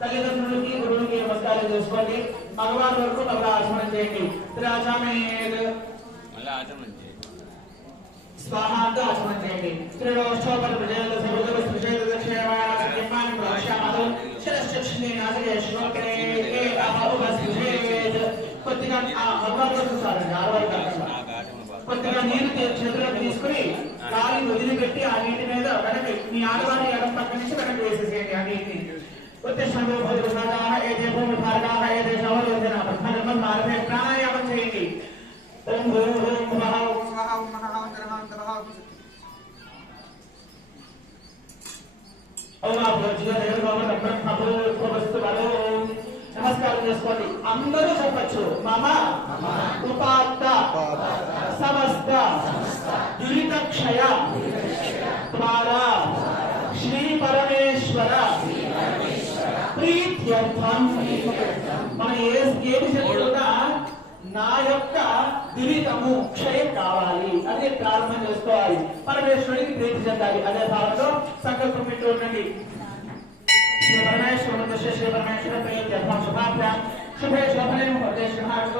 తల్లిదండ్రులకి గురువులకి నమస్కారం చేసుకోండి. మగవారి వరకు మరలా ఆచమనం చేయండి. త్రాచమేద్ స్వాహాంత ఆచమనం చేయండి. త్రిలోష్టోపర ప్రజల సముద్ర సుషేద దక్షిణమాన ప్రక్షామలు శిరశ్చక్షిణే నాసగే శ్లోకే ఏ అహోబస్సుషేద్. కొద్దిగా ఆ మగవారి వరకు సారండి. ఆడవారి కాకుండా కొద్దిగా నీరు చేతులకు తీసుకుని గాలి వదిలిపెట్టి ఆ నీటి మీద వెనక్కి మీ ఆడవారి ఎడం పక్క నుంచి వెనక్కి వేసేసేయండి. ఆ నీటిని ప్రాణాయామం చేయండి. ఓం ఓం ఓం మహా ఓం స్వాహా ఓం మహా ఓం జనహా ఓం తపహా ఓం నమస్కారం చేసుకోండి. అందరూ చెప్పచ్చు. మమ ఉపాత్త సమస్త దురితక్షయ ద్వారా శ్రీ పరమేశ్వర ప్రీత్యర్థం. మనం ఏది చెప్పుకున్నా నా యొక్క దురితము క్షయం కావాలి అదే ప్రారంభం చేసుకోవాలి. పరమేశ్వరుడికి ప్రీతి చెందాలి. అదే భావంలో సంకల్పం పెట్టు ఉండండి. శ్రీ పరమేశ్వర శ్రీ పరమేశ్వర ప్రీత్యర్థం శుభాభ్యాం శుభే శోభనే ముహూర్తే శుభాశుభ